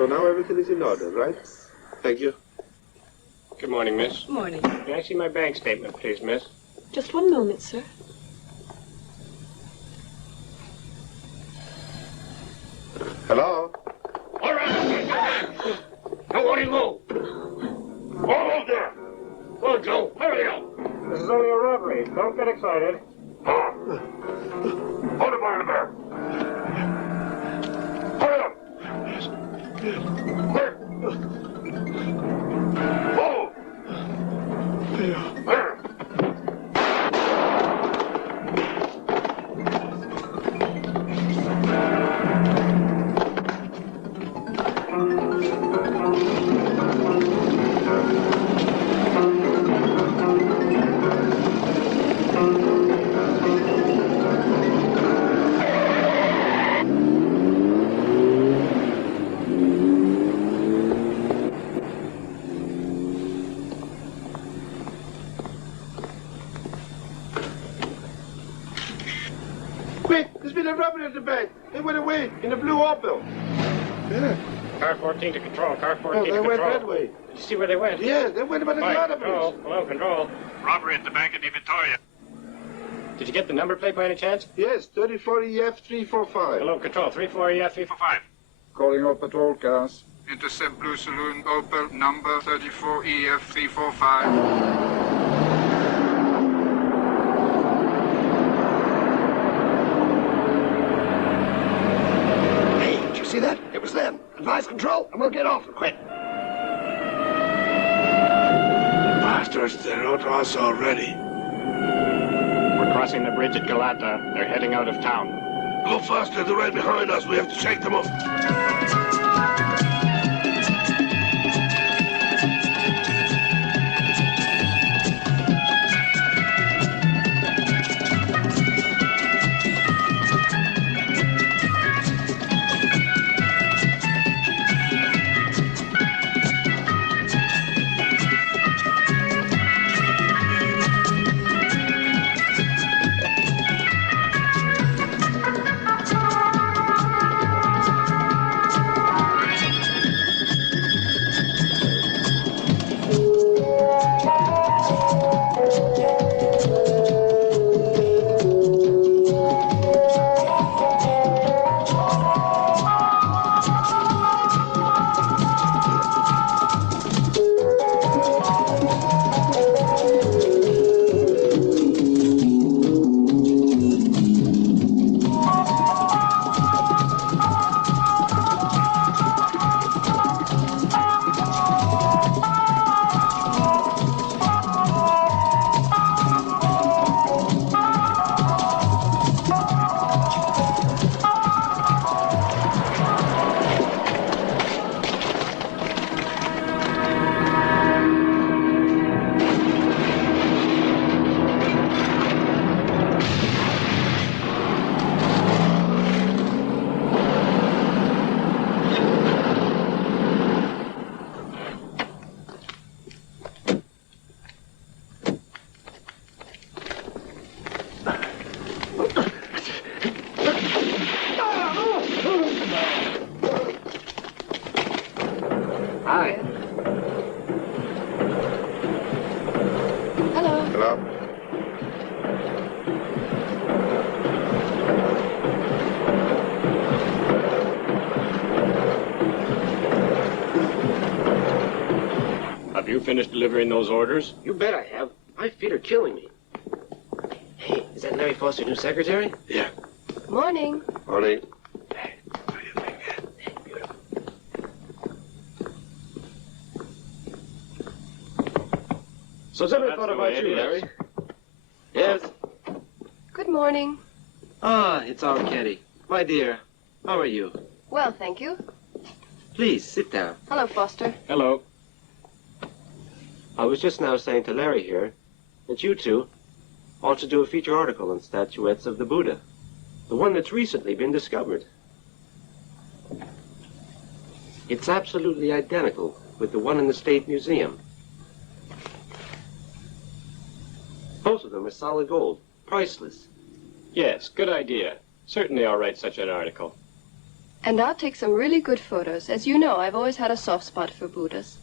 So now everything is in order, right? Thank you. Good morning, miss. Morning. Can I see my bank statement, please, miss? Just one moment, sir. Hello? All right. Nobody move. All over there. Oh, Joe, hurry up. This is only a robbery. Don't get excited. Hold him on the back. Hurry up. Quick. Move. There. Quick, there's been a robbery at the bank. They went away in a blue Opel. Yeah. Car 14 to control. Car 14 Oh, to they control. went that way. Did you see where they went? Yeah, they went about the Hi, lot of control. Hello, control. Robbery at the Bank of the Victoria. Did you get the number plate by any chance? Yes, 34EF345. Hello, control. 34EF345. Calling all patrol cars. Intercept Blue Saloon Opel number 34EF345. Hey, did you see that? It was them. Advise control, and we'll get off and quit. Bastards, they're out to us already. We're crossing the bridge at Galata. They're heading out of town. Go faster, they're right behind us. We have to shake them off. Hi. Hello. Hello? Have you finished delivering those orders? You bet I have. My feet are killing me. Hey, is that Larry Foster's new secretary? Yeah. Morning. Morning. What do you think? Hey, beautiful. So somebody That's thought the about way you, it Larry. is. Yes? Good morning. Ah, it's our Kitty. My dear, how are you? Well, thank you. Please, sit down. Hello, Foster. Hello. I was just now saying to Larry here that you two ought to do a feature article on statuettes of the Buddha. The one that's recently been discovered. It's absolutely identical with the one in the State Museum. Both of them are solid gold, priceless. Yes, good idea. Certainly I'll write such an article. And I'll take some really good photos. As you know, I've always had a soft spot for Buddhas.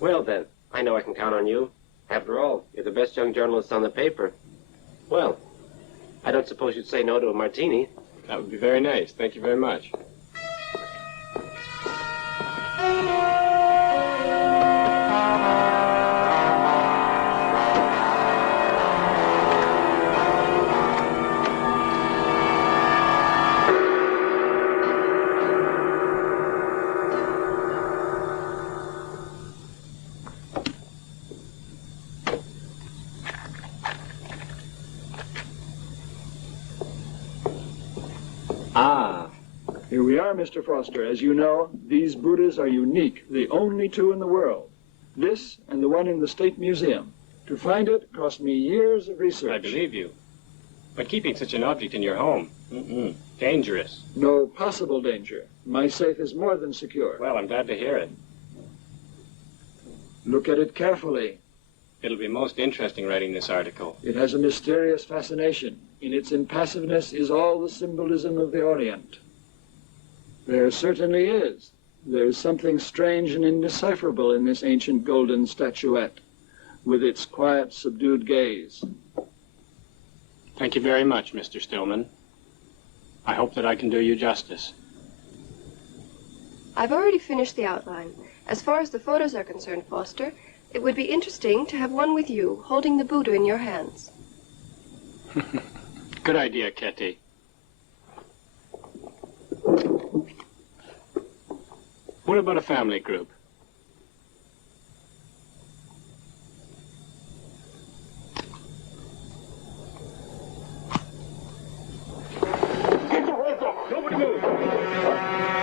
Well, then, I know I can count on you. After all, you're the best young journalist on the paper. Well, I don't suppose you'd say no to a martini. That would be very nice. Thank you very much. Ah, Here we are, Mr. Foster. As you know, these Buddhas are unique, the only two in the world. This and the one in the State Museum. To find it cost me years of research. I believe you. But keeping such an object in your home, dangerous. No possible danger. My safe is more than secure. Well, I'm glad to hear it. Look at it carefully. It'll be most interesting writing this article. It has a mysterious fascination. In its impassiveness is all the symbolism of the Orient. There certainly is. There's something strange and indecipherable in this ancient golden statuette, with its quiet, subdued gaze. Thank you very much, Mr. Stillman. I hope that I can do you justice. I've already finished the outline. As far as the photos are concerned, Foster, it would be interesting to have one with you, holding the Buddha in your hands. Good idea, Ketty. What about a family group? Get your hands up! Nobody move!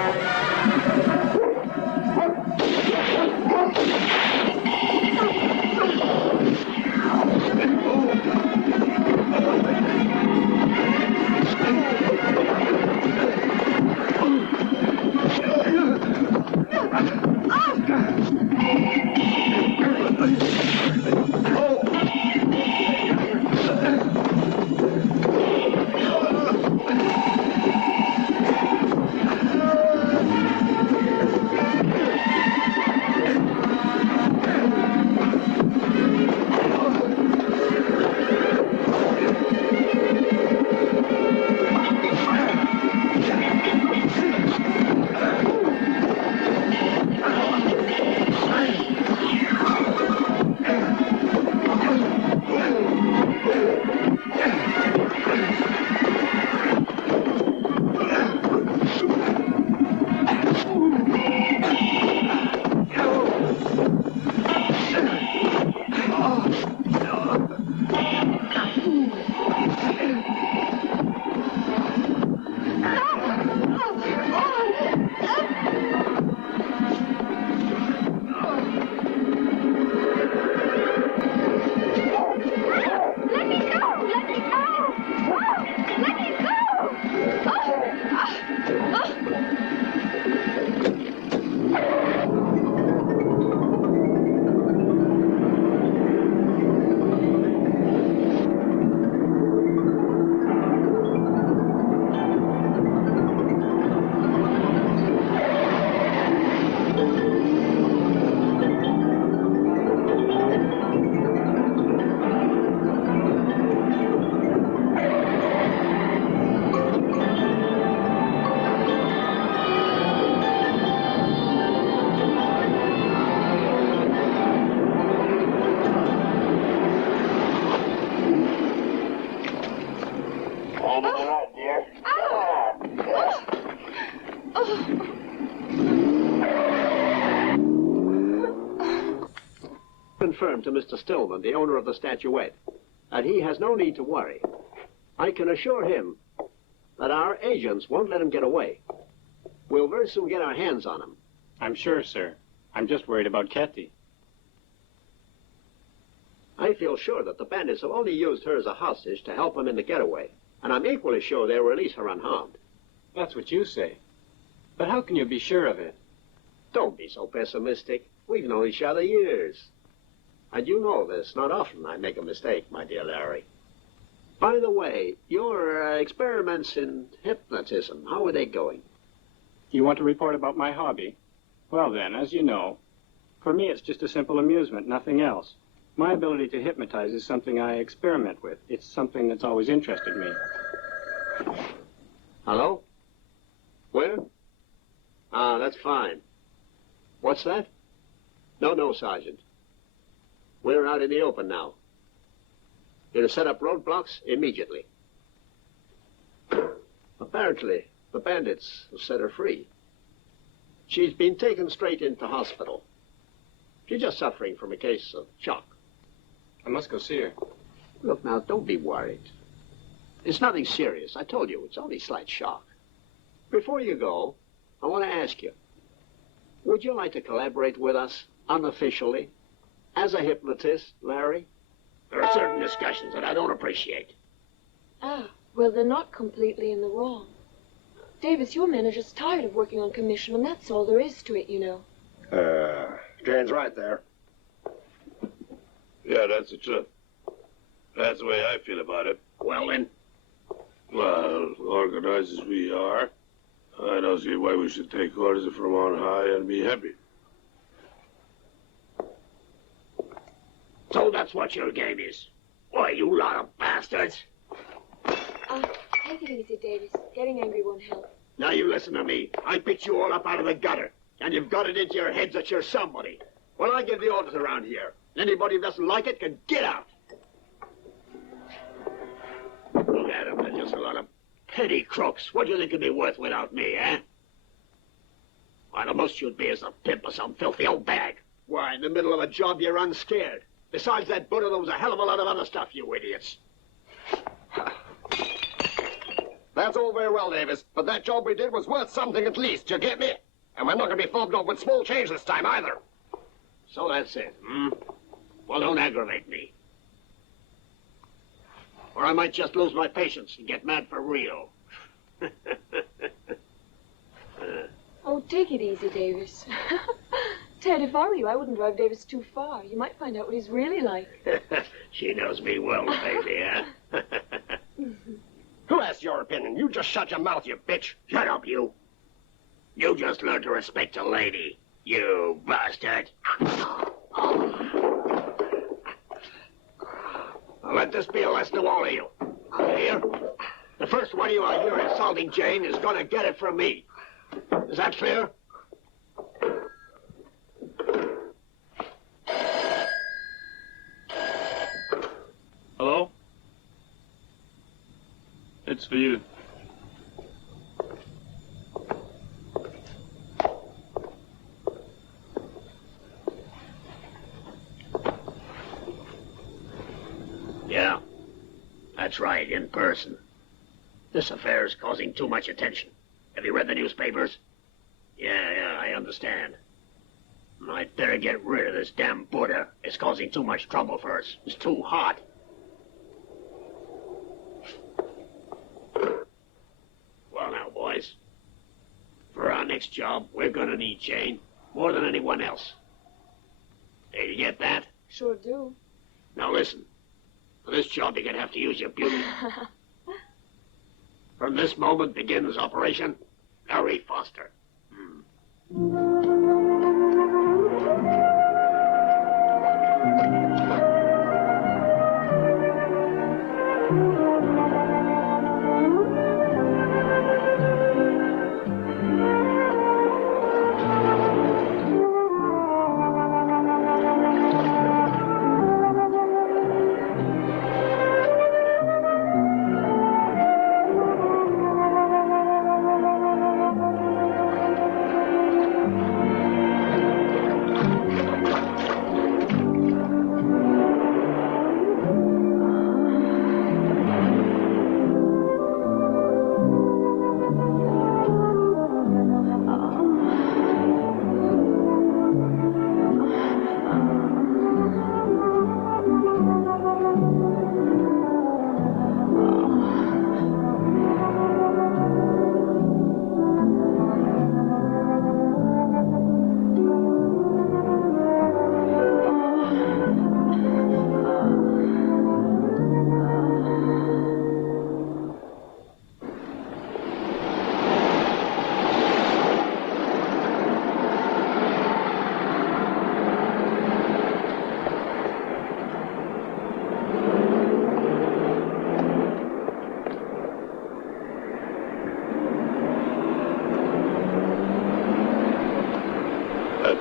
Confirmed to Mr. Stillman, the owner of the statuette, and he has no need to worry. I can assure him that our agents won't let him get away. We'll very soon get our hands on him. I'm sure, sir. I'm just worried about Ketty. I feel sure that the bandits have only used her as a hostage to help him in the getaway, and I'm equally sure they'll release her unharmed. That's what you say. But how can you be sure of it? Don't be so pessimistic. We've known each other years. And you know this. Not often I make a mistake, my dear Larry. By the way, your experiments in hypnotism, how are they going? You want to report about my hobby? Well then, as you know, for me it's just a simple amusement, nothing else. My ability to hypnotize is something I experiment with. It's something that's always interested me. Hello? Where? Ah, that's fine. What's that? No, Sergeant. We're out in the open now. You're to set up roadblocks immediately. Apparently, the bandits have set her free. She's been taken straight into hospital. She's just suffering from a case of shock. I must go see her. Look now, don't be worried. It's nothing serious. I told you, it's only slight shock. Before you go, I want to ask you, would you like to collaborate with us unofficially as a hypnotist, Larry? There are certain discussions that I don't appreciate. Ah, well, they're not completely in the wrong. Davis, your men are just tired of working on commission, and that's all there is to it, you know. Jane's right there. Yeah, that's the truth. That's the way I feel about it. Well, then, Well, organized as we are, I don't see why we should take orders from on high and be happy. so that's what your game is. Why, you lot of bastards. Take it easy, Davis. Getting angry won't help. Now you listen to me. I picked you all up out of the gutter, and you've got it into your heads that you're somebody. Well, I give the orders around here. Anybody who doesn't like it can get out. Look at them, they're just a lot of petty crooks. What do you think you'd be worth without me, eh? Why, the most you'd be is a pimp of some filthy old bag. Why, in the middle of a job, you're unscared. Besides that Buddha, there was a hell of a lot of other stuff, you idiots. That's all very well, Davis, but that job we did was worth something at least, you get me? And we're not going to be fobbed off with small change this time, either. So that's it, hmm? Well, don't aggravate me. Or I might just lose my patience and get mad for real. Oh, take it easy, Davis. Ted, if I were you, I wouldn't drive Davis too far. You might find out what he's really like. She knows me well, baby, huh? Who asked your opinion? You just shut your mouth, you bitch. Shut up, you. You just learn to respect a lady, you bastard. Now, let this be a lesson to all of you. Here? The first one of you I hear insulting Jane is gonna get it from me. Is that clear? Hello? It's for you. Yeah, that's right, in person. This affair is causing too much attention. Have you read the newspapers? Yeah, I understand. I'd better get rid of this damn Buddha. It's causing too much trouble for us. It's too hot. Well now, boys. For our next job, we're gonna need Jane more than anyone else. Hey, you get that? Sure do. Now listen. For this job, you're gonna have to use your beauty. From this moment begins Operation Larry Foster.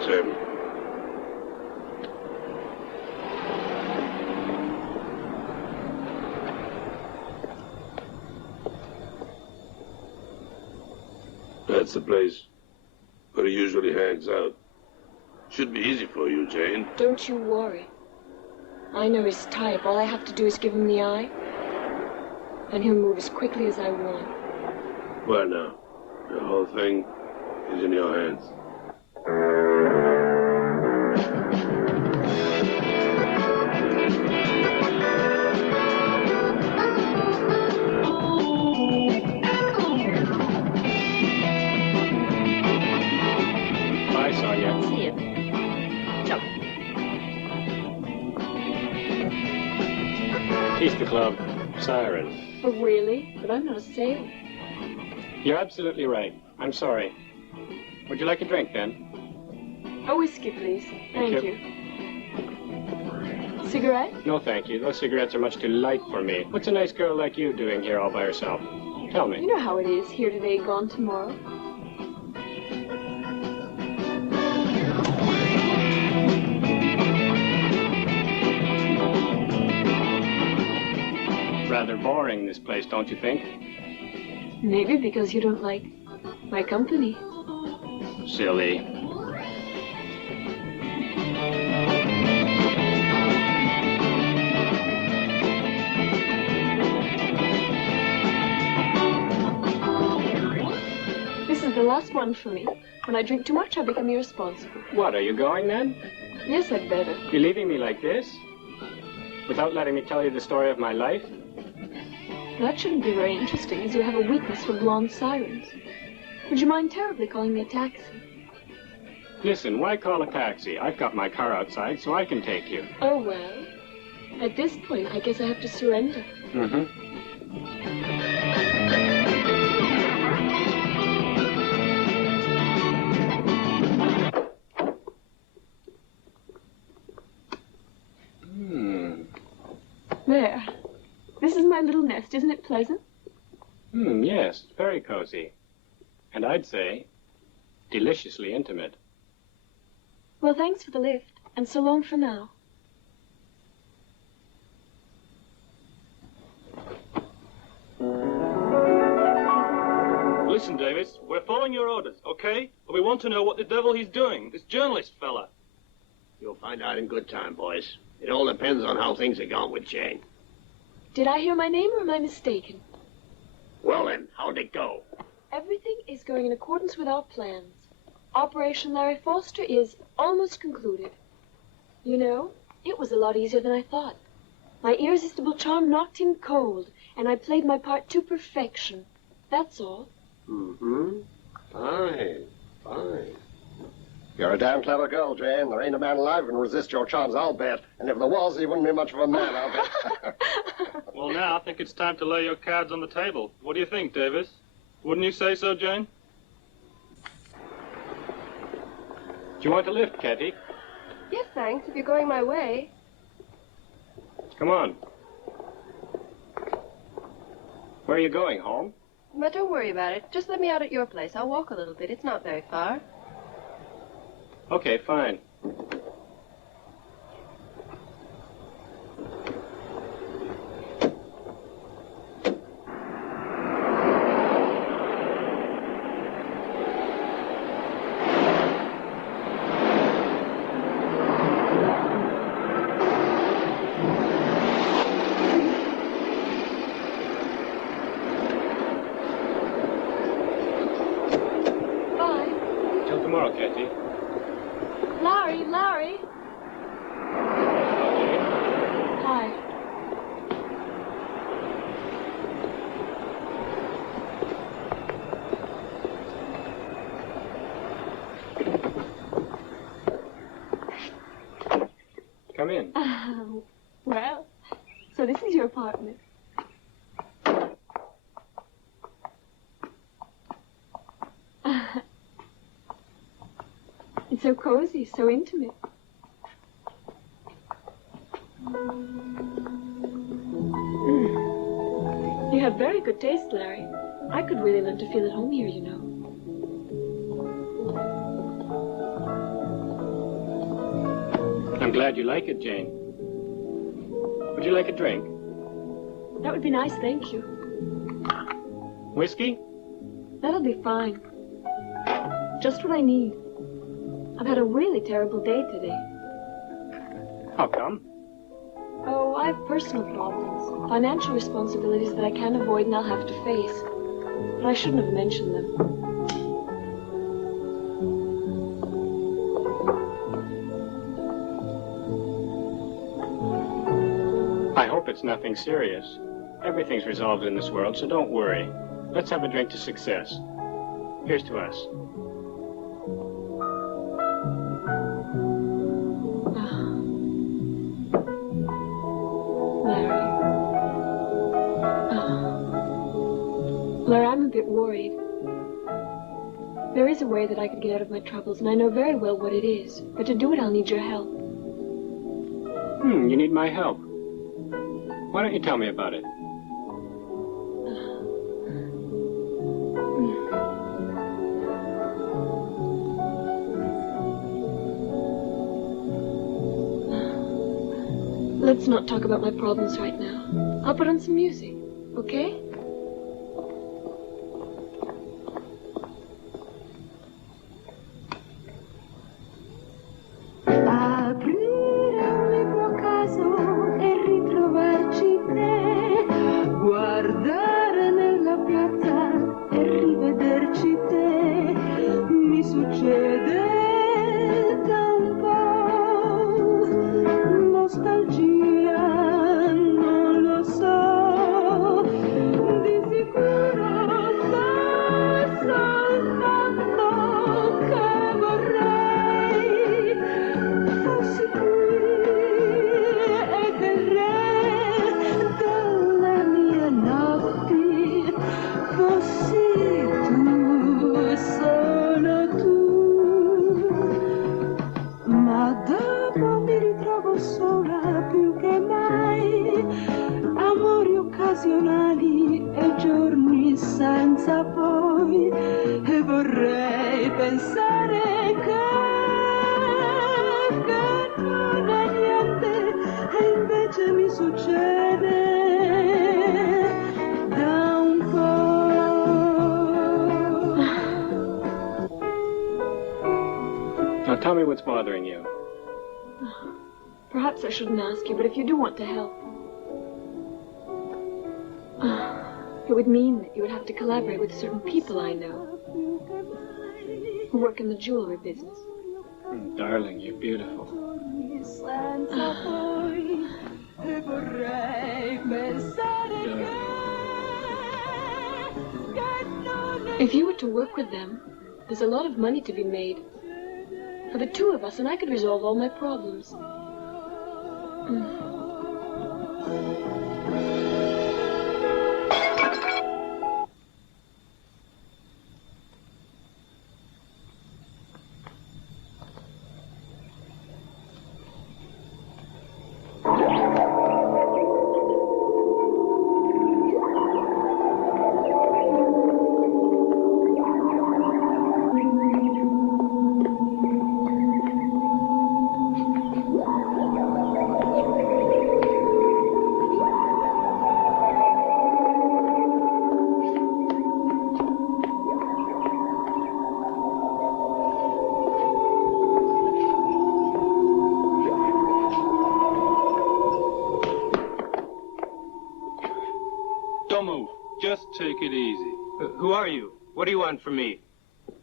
That's him. That's the place where he usually hangs out. Should be easy for you, Jane. Don't you worry. I know his type. All I have to do is give him the eye, and he'll move as quickly as I want. Well, now, the whole thing is in your hands. Bye, Sonia. See you. Jump. Vista Club. Siren. Oh, really? But I'm not a sailor. You're absolutely right. I'm sorry. Would you like a drink, then? A whiskey, please. Thank Thank you. Cigarette? No, thank you. Those cigarettes are much too light for me. What's a nice girl like you doing here all by herself? Tell me. You know how it is. Here today, gone tomorrow. Rather boring, this place, don't you think? Maybe because you don't like my company. Silly. This is the last one for me. When I drink too much, I become irresponsible. What, are you going then? Yes, I'd better. You're leaving me like this? Without letting me tell you the story of my life? That shouldn't be very interesting, as you have a weakness for blonde sirens. Would you mind terribly calling me a taxi? Listen, why call a taxi? I've got my car outside, so I can take you. Oh, well. At this point, I guess I have to surrender. Mm-hmm. There. This is my little nest. Isn't it pleasant? Yes, very cozy. And I'd say deliciously intimate. Well, thanks for the lift, and so long for now. Listen, Davis, we're following your orders, okay? But we want to know what the devil he's doing, this journalist fella. You'll find out in good time, boys. It all depends on how things are going with Jane. Did I hear my name, or am I mistaken? Well then, how'd it go? Everything is going in accordance with our plans. Operation Larry Foster is almost concluded. You know, it was a lot easier than I thought. My irresistible charm knocked him cold, and I played my part to perfection. That's all. Mm-hmm. Fine, fine. You're a damn clever girl, Jane. There ain't a man alive who can resist your charms, I'll bet. And if there was, he wouldn't be much of a man, I'll bet. Well, now I think it's time to lay your cards on the table. What do you think, Davis? Wouldn't you say so, Jane? Do you want a lift, Kathy? Yes, thanks, if you're going my way. Come on. Where are you going, home? But don't worry about it. Just let me out at your place. I'll walk a little bit. It's not very far. Okay, fine. Bye. Till tomorrow, Kathy. Larry, Larry. Okay. Hi. Come in. Well, so this is your apartment. It's so cozy, so intimate. You have very good taste, Larry. I could really learn to feel at home here, you know. I'm glad you like it, Jane. Would you like a drink? That would be nice, thank you. Whiskey? That'll be fine. Just what I need. I've had a really terrible day today. How come? Oh, I have personal problems. Financial responsibilities that I can't avoid and I'll have to face. But I shouldn't have mentioned them. I hope it's nothing serious. Everything's resolved in this world, so don't worry. Let's have a drink to success. Here's to us. Larry, I'm a bit worried. There is a way that I could get out of my troubles, and I know very well what it is. But to do it, I'll need your help. You need my help. Why don't you tell me about it? Let's not talk about my problems right now. I'll put on some music, okay? Now tell me what's bothering you. Perhaps I shouldn't ask you, but if you do want to help, it would mean that you would have to collaborate with certain people I know who work in the jewelry business. Darling, you're beautiful. If you were to work with them, there's a lot of money to be made for the two of us, and I could resolve all my problems. Don't move. Just take it easy. Who are you? What do you want from me?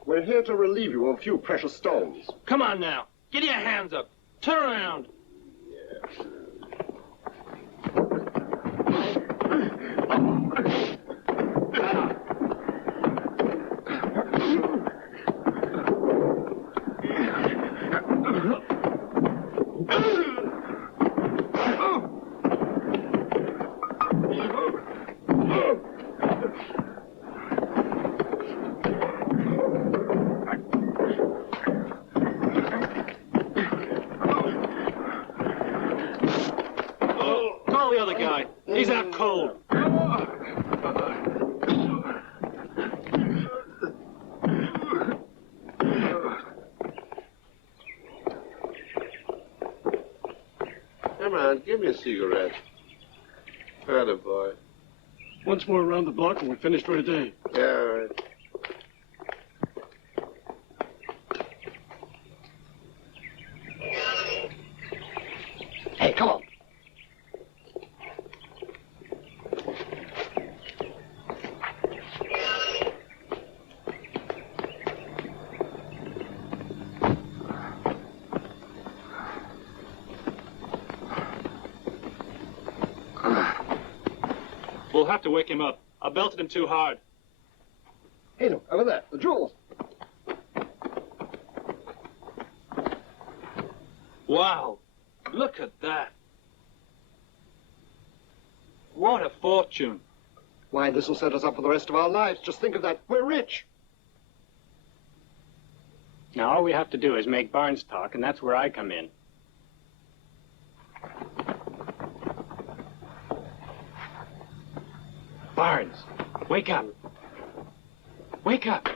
We're here to relieve you of a few precious stones. Come on now. Get your hands up. Turn around. on, give me a cigarette. Atta boy. Once more around the block and we're finished for today. Yeah, all right. Hey, come on. We'll have to wake him up. I belted him too hard. Hey, no, over there, the jewels. Wow. Look at that. What a fortune. Why, this will set us up for the rest of our lives. Just think of that. We're rich. Now, all we have to do is make Barnes talk, and that's where I come in. Barnes, wake up. Wake up.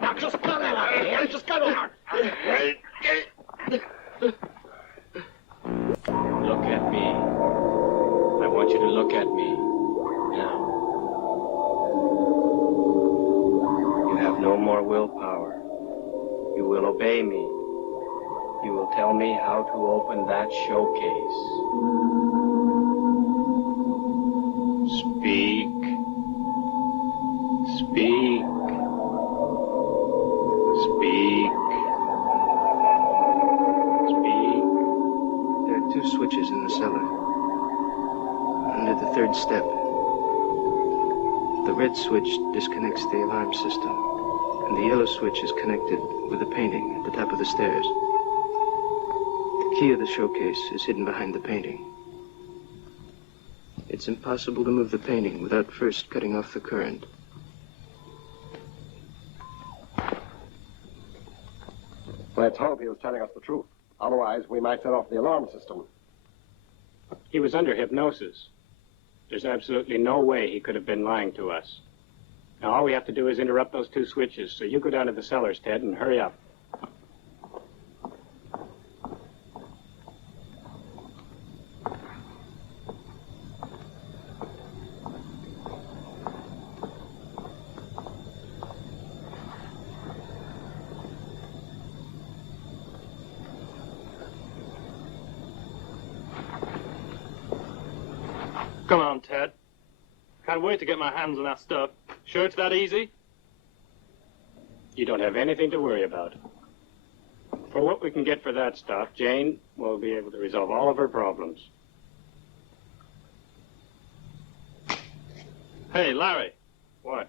Now, just cut it out of here. Just cut it out. Look at me. I want you to look at me. Now. You have no more willpower. You will obey me. You will tell me how to open that showcase. Speak. Speak. Speak. Speak. There are 2 switches in the cellar. Under the 3rd step. The red switch disconnects the alarm system, and the yellow switch is connected with the painting at the top of the stairs. The key of the showcase is hidden behind the painting. It's impossible to move the painting without first cutting off the current. Let's hope he was telling us the truth. Otherwise, we might set off the alarm system. He was under hypnosis. There's absolutely no way he could have been lying to us. Now, all we have to do is interrupt those 2 switches. So you go down to the cellars, Ted, and hurry up. Come on, Ted. Can't wait to get my hands on that stuff. Sure it's that easy? You don't have anything to worry about. For what we can get for that stuff, Jane will be able to resolve all of her problems. Hey, Larry. What?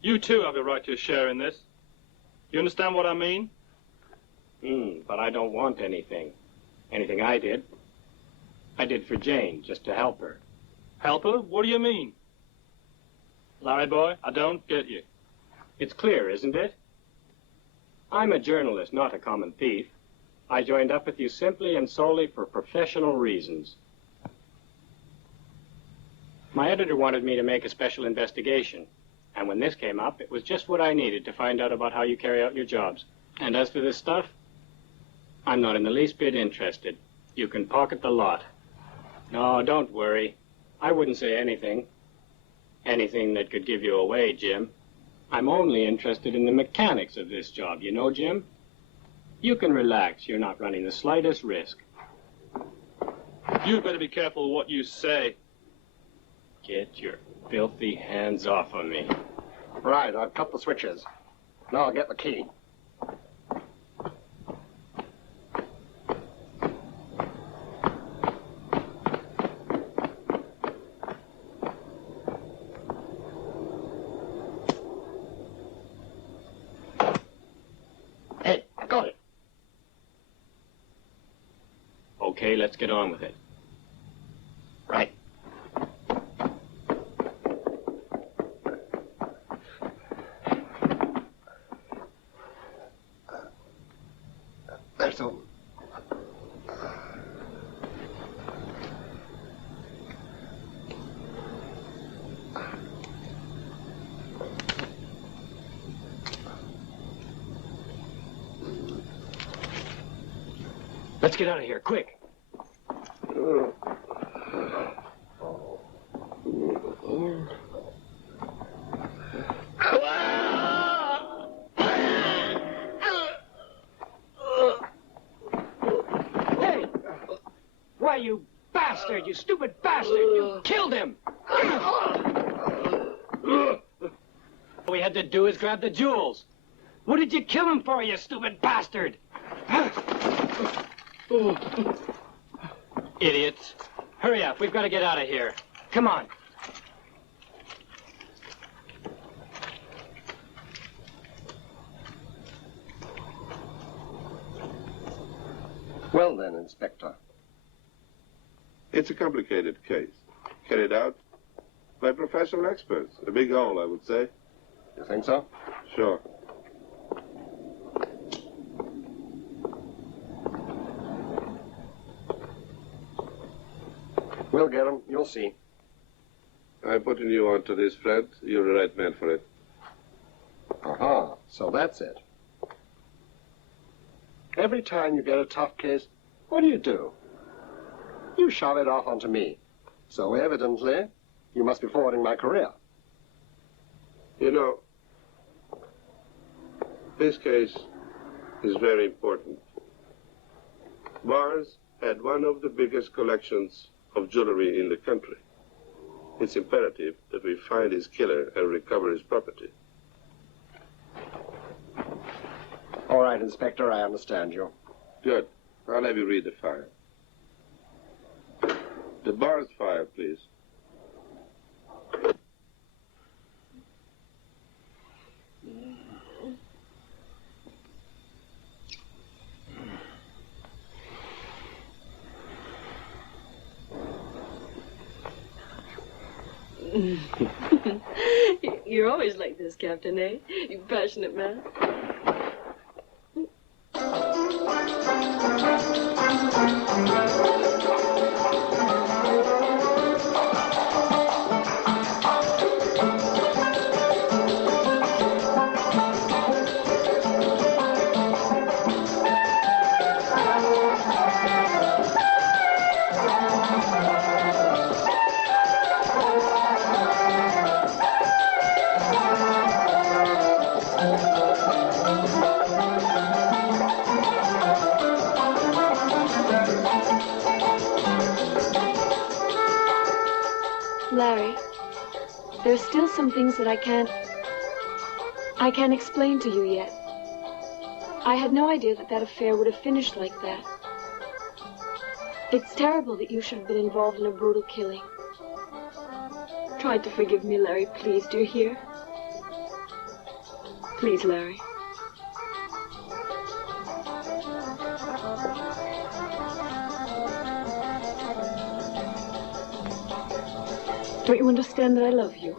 You too have a right to a share in this. You understand what I mean? But I don't want anything. Anything I did for Jane, just to help her. Help her? What do you mean? Larry boy, I don't get you. It's clear, isn't it? I'm a journalist, not a common thief. I joined up with you simply and solely for professional reasons. My editor wanted me to make a special investigation, and when this came up, it was just what I needed to find out about how you carry out your jobs. And as for this stuff, I'm not in the least bit interested. You can pocket the lot. No, don't worry. I wouldn't say anything. Anything that could give you away, Jim. I'm only interested in the mechanics of this job, you know, Jim? You can relax. You're not running the slightest risk. You'd better be careful what you say. Get your filthy hands off of me. Right, I've cut the switches. Now I'll get the key. Hey, I got it. Okay, let's get on with it. Right. There's a... Let's get out of here, quick. Hey! Why, you bastard, you stupid bastard! You killed him! All we had to do is grab the jewels. What did you kill him for, you stupid bastard? Idiots. Hurry up, we've got to get out of here. Come on. Well then, Inspector. It's a complicated case. Carried out by professional experts. A big hole, I would say. You think so? Sure. We'll get him. You'll see. I'm putting you onto this, Fred. You're the right man for it. Aha. So that's it. Every time you get a tough case, what do? You shove it off onto me. So evidently, you must be forwarding my career. You know, this case is very important. Mars had one of the biggest collections of jewelry in the country. It's imperative that we find his killer and recover his property. All right, Inspector, I understand you. Good. I'll have you read the file. The Mars file, please. You're always like this, Captain, eh? You passionate man. Larry, there's still some things that I can't explain to you yet. I had no idea that affair would have finished like that. It's terrible that you should have been involved in a brutal killing. Try to forgive me, Larry, please, do you hear? Please, Larry. Don't you understand that I love you?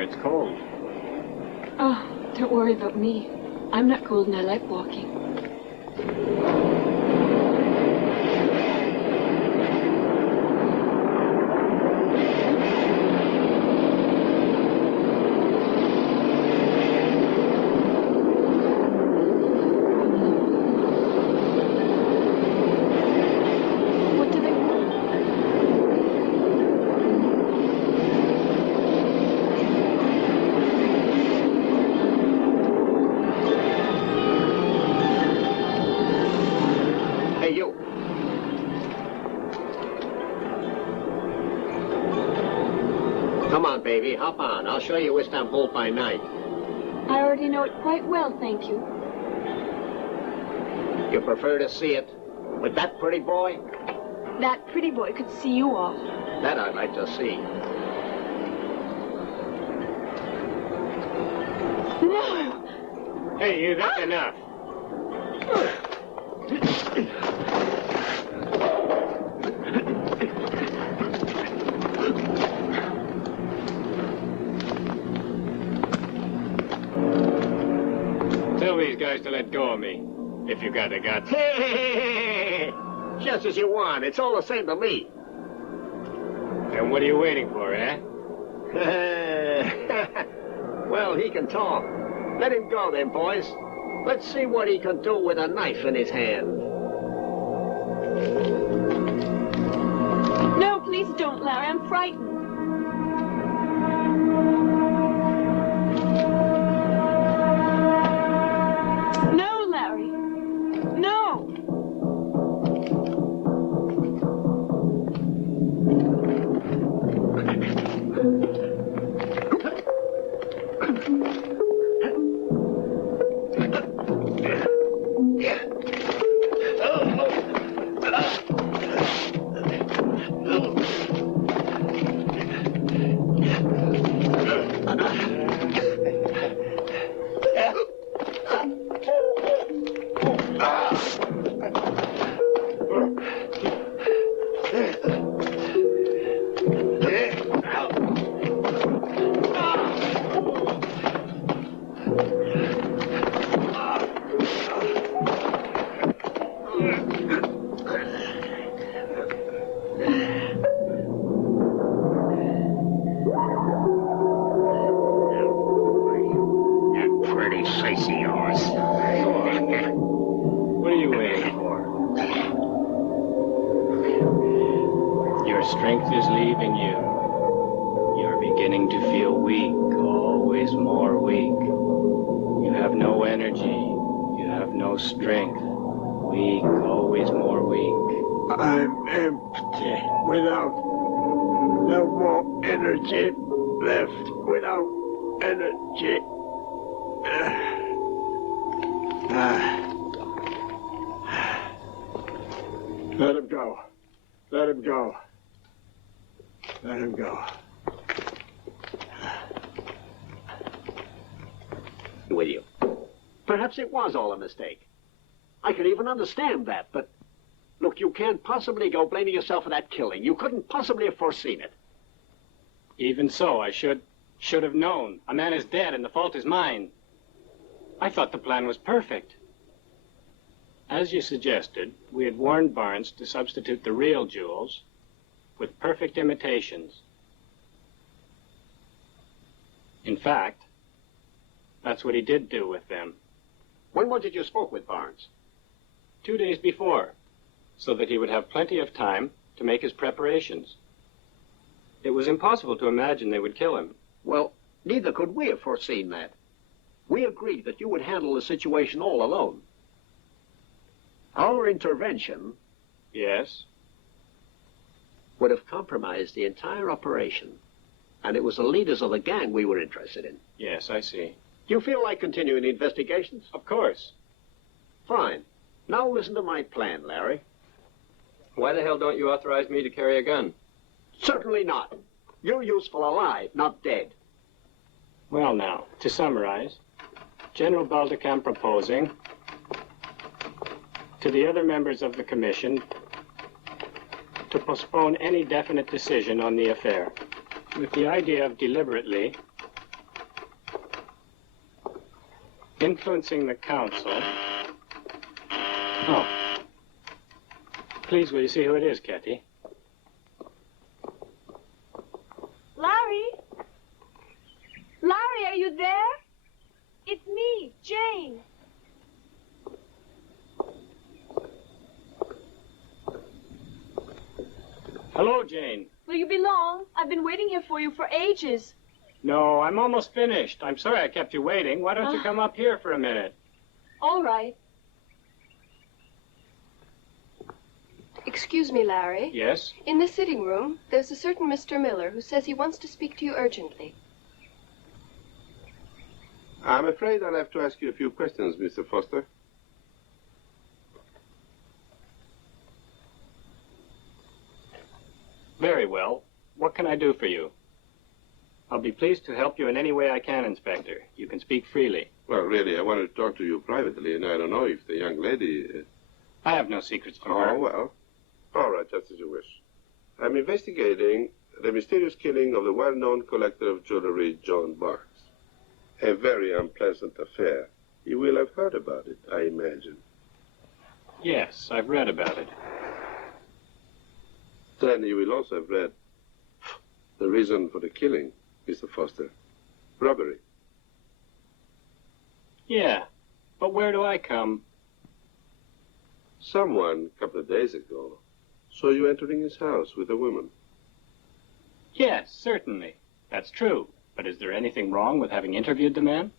It's cold. Oh, don't worry about me. I'm not cold and I like walking. Come on, baby, hop on. I'll show you Istanbul by night. I already know it quite well, thank you. You prefer to see it with that pretty boy? That pretty boy could see you off. That I'd like to see. No! Hey, you, that's enough. Tell these guys to let go of me, if you got the guts. Hey, just as you want. It's all the same to me. And what are you waiting for, eh? Well, he can talk. Let him go then, boys. Let's see what he can do with a knife in his hand. No, please don't, Larry. I'm frightened. No, Larry. No. Pretty face of yours. What are you waiting for? Your strength is leaving you. You're beginning to feel weak, always more weak. You have no energy. You have no strength. Weak, always more weak. I'm empty, without no more energy left, without energy. Let him go. Let him go. Let him go. With you. Perhaps it was all a mistake. I can even understand that, but look, you can't possibly go blaming yourself for that killing. You couldn't possibly have foreseen it. Even so, I should have known. A man is dead and the fault is mine. I thought the plan was perfect. As you suggested, we had warned Barnes to substitute the real jewels with perfect imitations. In fact, that's what he did do with them. When was it you spoke with Barnes? 2 days before, so that he would have plenty of time to make his preparations. It was impossible to imagine they would kill him. Well, neither could we have foreseen that. We agreed that you would handle the situation all alone. Our intervention... Yes? ...would have compromised the entire operation. And it was the leaders of the gang we were interested in. Yes, I see. Do you feel like continuing the investigations? Of course. Fine. Now listen to my plan, Larry. Why the hell don't you authorize me to carry a gun? Certainly not. You're useful alive, not dead. Well now, to summarize, General Baldacam proposing to the other members of the commission to postpone any definite decision on the affair, with the idea of deliberately influencing the council. Oh. Please, will you see who it is, Kathy? Larry? Larry, are you there? It's me, Jane. Hello, Jane. Will you be long? I've been waiting here for you for ages. No, I'm almost finished. I'm sorry I kept you waiting. Why don't you come up here for a minute? All right. Excuse me, Larry. Yes? In the sitting room, there's a certain Mr. Miller who says he wants to speak to you urgently. I'm afraid I'll have to ask you a few questions, Mr. Foster. Very well. What can I do for you? I'll be pleased to help you in any way I can, Inspector. You can speak freely. Well, really, I wanted to talk to you privately, and I don't know if the young lady... I have no secrets from her. Oh, well. All right, just as you wish. I'm investigating the mysterious killing of the well-known collector of jewelry, John Barks. A very unpleasant affair. You will have heard about it, I imagine. Yes, I've read about it. Then you will also have read the reason for the killing, Mr. Foster. Robbery. Yeah, but where do I come? Someone, a couple of days ago, saw you entering his house with a woman. Yes, certainly. That's true. But is there anything wrong with having interviewed the man?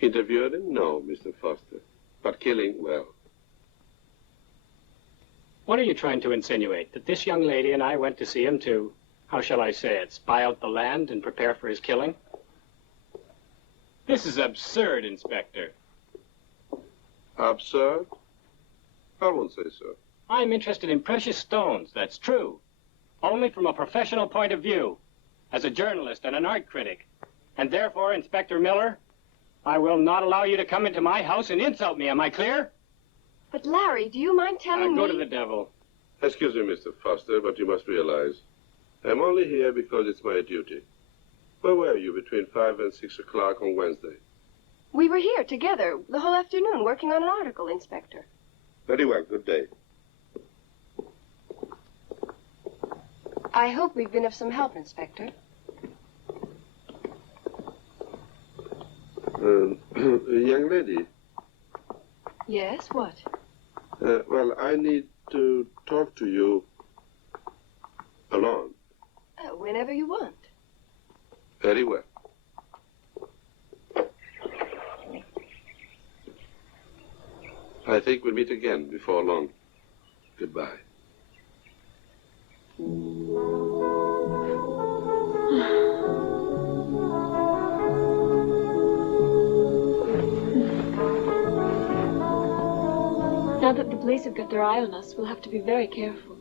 Interviewed him? No, Mr. Foster. But killing, well. What are you trying to insinuate? That this young lady and I went to see him to, how shall I say it, spy out the land and prepare for his killing? This is absurd, Inspector. Absurd? I won't say so. I'm interested in precious stones, that's true. Only from a professional point of view, as a journalist and an art critic. And therefore, Inspector Miller, I will not allow you to come into my house and insult me. Am I clear? But Larry, do you mind telling me? Go to the devil. Excuse me, Mr. Foster, but you must realize, I'm only here because it's my duty. Where were you between 5 and 6 o'clock on Wednesday? We were here together the whole afternoon working on an article, Inspector. Very well, good day. I hope we've been of some help, Inspector. Young lady. Yes, what? Well, I need to talk to you alone. Whenever you want. Very well. I think we'll meet again before long. Goodbye. Now that the police have got their eye on us, we'll have to be very careful.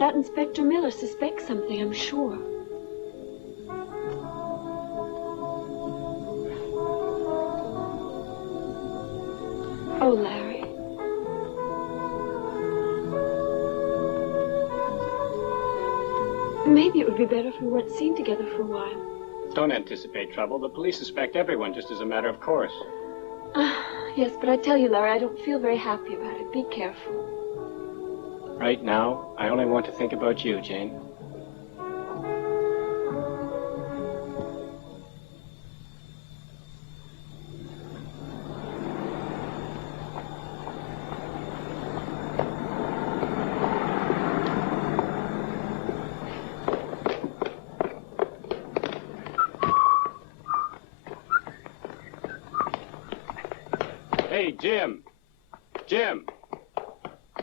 That Inspector Miller suspects something, I'm sure. Oh, Larry. Maybe it would be better if we weren't seen together for a while. Don't anticipate trouble. The police suspect everyone just as a matter of course. Yes, but I tell you, Larry, I don't feel very happy about it. Be careful. Right now, I only want to think about you, Jane. Hey, Jim. Jim.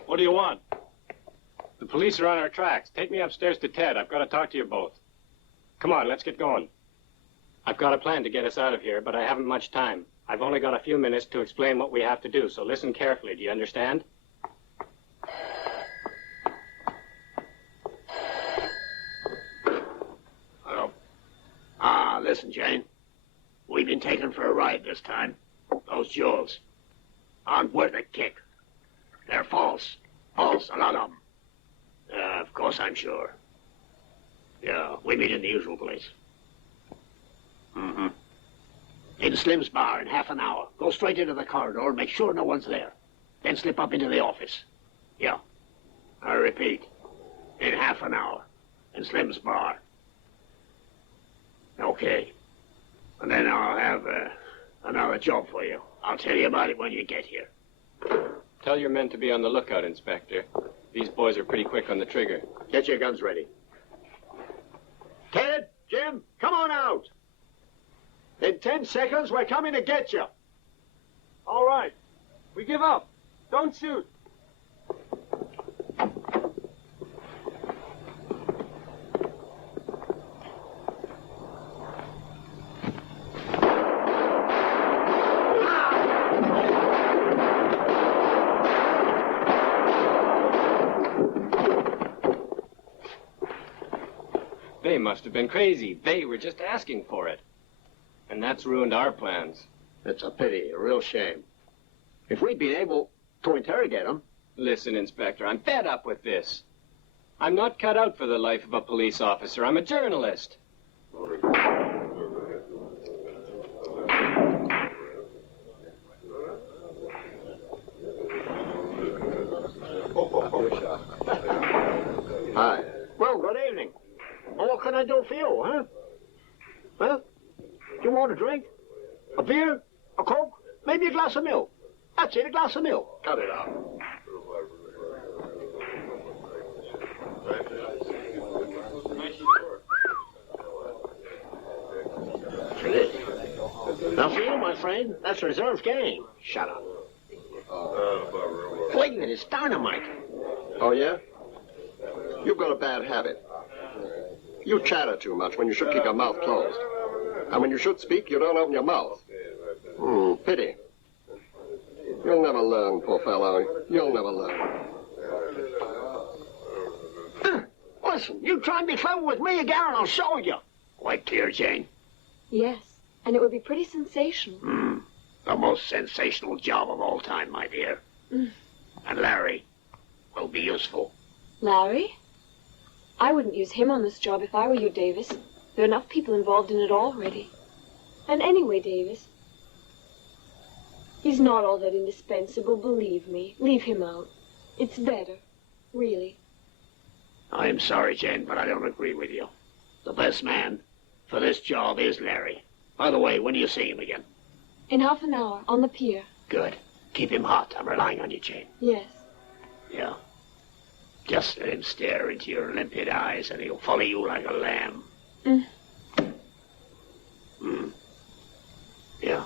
What do you want? The police are on our tracks. Take me upstairs to Ted. I've got to talk to you both. Come on, let's get going. I've got a plan to get us out of here, but I haven't much time. I've only got a few minutes to explain what we have to do, so listen carefully. Do you understand? Listen, Jane. We've been taken for a ride this time. Those jewels aren't worth a kick. They're false. False, a lot of them. Of course, I'm sure. Yeah, we meet in the usual place. In Slim's bar in half an hour. Go straight into the corridor and make sure no one's there. Then slip up into the office. Yeah. I repeat, in half an hour in Slim's bar. Okay. And then I'll have another job for you. I'll tell you about it when you get here. Tell your men to be on the lookout, Inspector. These boys are pretty quick on the trigger. Get your guns ready. Ted, Jim, come on out. In 10 seconds, we're coming to get you. All right. We give up. Don't shoot. must have been crazy. They were just asking for it. And that's ruined our plans. It's a pity, a real shame. If we'd been able to interrogate them... Listen, Inspector, I'm fed up with this. I'm not cut out for the life of a police officer. I'm a journalist. Hi. Well, good evening. Well, what can I do for you, huh? Huh? You want a drink? A beer? A Coke? Maybe a glass of milk? That's it, a glass of milk. Cut it out. Now for you, my friend, that's reserved game. Shut up. Wait a minute, it's dynamite. Oh, yeah? You've got a bad habit. You chatter too much when you should keep your mouth closed. And when you should speak, you don't open your mouth. Pity. You'll never learn, poor fellow. You'll never learn. Listen, you try and be clever with me again and I'll show you. Quite clear, Jane. Yes, and it would be pretty sensational. The most sensational job of all time, my dear. And Larry will be useful. Larry? I wouldn't use him on this job if I were you, Davis. There are enough people involved in it already. And anyway, Davis, he's not all that indispensable, believe me. Leave him out. It's better, really. I'm sorry, Jane, but I don't agree with you. The best man for this job is Larry. By the way, when do you see him again? In half an hour, on the pier. Good. Keep him hot. I'm relying on you, Jane. Yes. Yeah. Just let him stare into your limpid eyes and he'll follow you like a lamb. Yeah.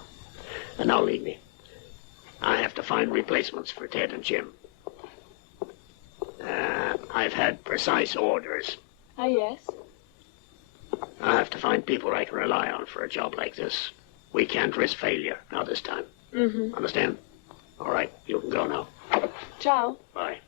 And now leave me. I have to find replacements for Ted and Jim. I've had precise orders. Ah, yes? I have to find people I can rely on for a job like this. We can't risk failure, not this time. Understand? All right, you can go now. Ciao. Bye.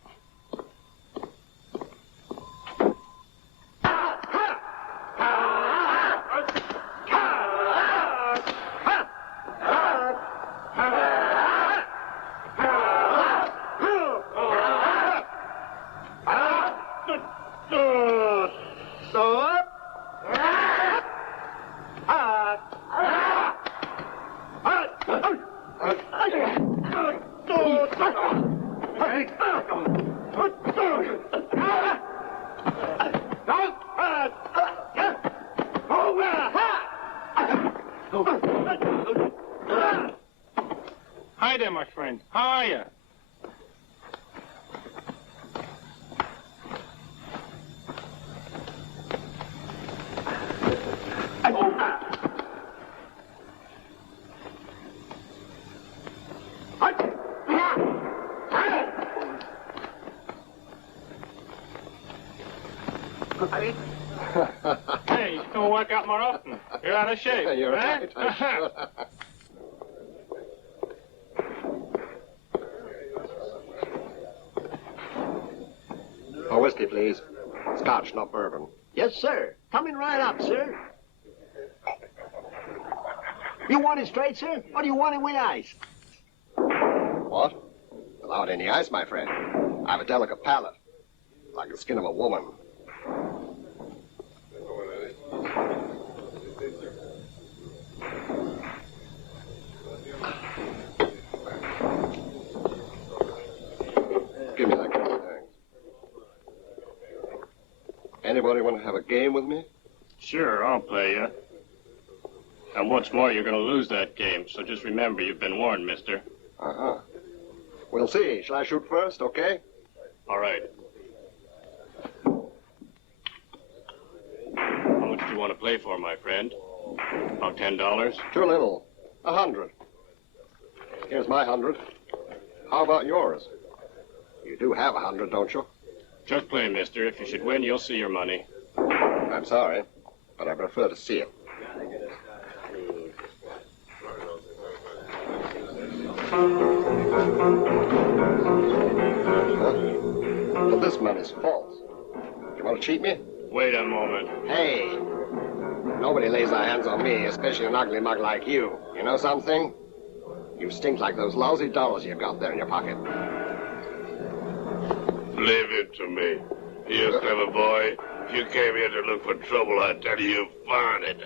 Hi there, my friend. How are you? Hey, you should come and work out more often. You're out of shape. You're huh? right. I should. Oh, whiskey, please. Scotch, not bourbon. Yes, sir. Coming right up, sir. You want it straight, sir? Or do you want it with ice? What? Without any ice, my friend. I have a delicate palate. Like the skin of a woman. Give me that glass, thanks. Anybody want to have a game with me? Sure, I'll play you. And what's more, you're going to lose that game, so just remember you've been warned, mister. Uh-huh. We'll see. Shall I shoot first, okay? All right. How much do you want to play for, my friend? About $10? Too little. 100. Here's my 100. How about yours? You do have 100, don't you? Just play, mister. If you should win, you'll see your money. I'm sorry, but I prefer to see it. But this money's false. You want to cheat me? Wait a moment. Hey, nobody lays their hands on me, especially an ugly mug like you. You know something? You stink like those lousy dollars you got there in your pocket. Leave it to me. You clever boy. If you came here to look for trouble, I tell you, you found it.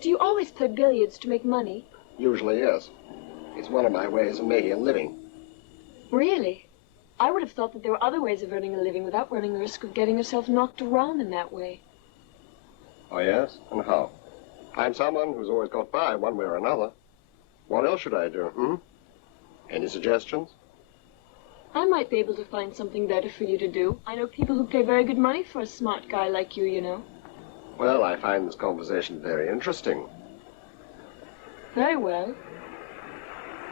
Do you always play billiards to make money? Usually yes. It's one of my ways of making a living. Really? I would have thought that there were other ways of earning a living without running the risk of getting yourself knocked around in that way. Oh, yes? And how? I'm someone who's always got by one way or another. What else should I do, Any suggestions? I might be able to find something better for you to do. I know people who pay very good money for a smart guy like you, you know. Well, I find this conversation very interesting. Very well.